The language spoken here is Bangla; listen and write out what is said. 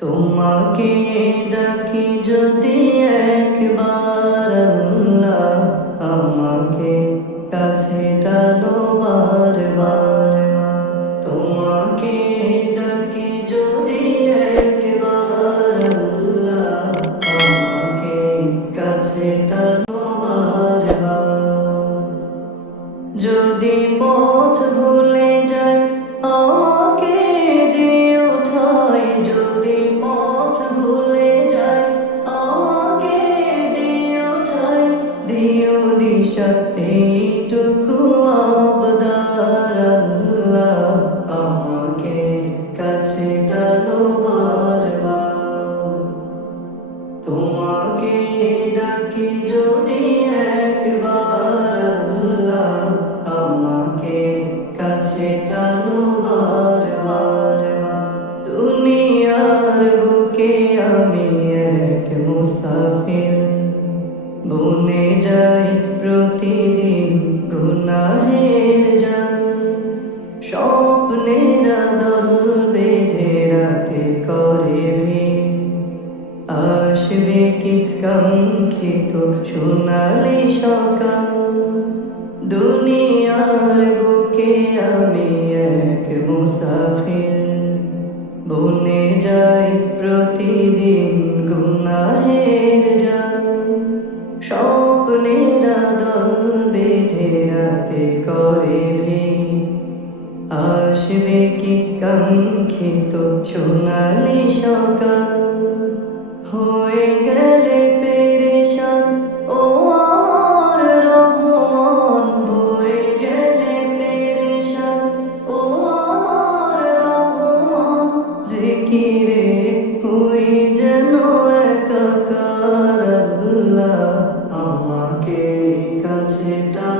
তোমাকে ডাকি যদি একবার আল্লাহ, আমাকে কাছে টানো বারবার। তোমাকে ডাকি যদি একবার আল্লাহ, আমাকে কাছে টানো বারবার। যদি পথ ভুলে যায় আমাকে দিও ঠাই, যদি পথ ভুলে যায় আমাকে দিও ঠাই, দিও দিশা এইটুকু আবদার আল্লাহ, আমাকে কাছে টানো বারবার। তোমাকে ডাকি যদি একবার আল্লাহ, আমাকে কাছে টানো বারবার। দুনিয়ার বুকে আমি এক মুসাফির, বনে যাই প্রতিদিন গুনাহের জাল। স্বপ্নের দল বেঁধে রাতে করে ভিড়, আসবে কি কাঙ্ক্ষিত সোনালি সকাল। দুনিয়ার বুকে আমি এক মুসাফির, বনে যাই প্রতিদিন গুনাহের জাল। স্বপ্নের দল বেঁধে রাতে করে ভিড়, আসবে কি কাঙ্ক্ষিত সোনালি সকাল। হয়ে গেলে পেরেশান ও আমার রহমান, হয়ে গেলে পেরেশান ও আমার রহমান। জিকিরে হই যেন একাকার আল্লাহ, আমাকে কাছে টানো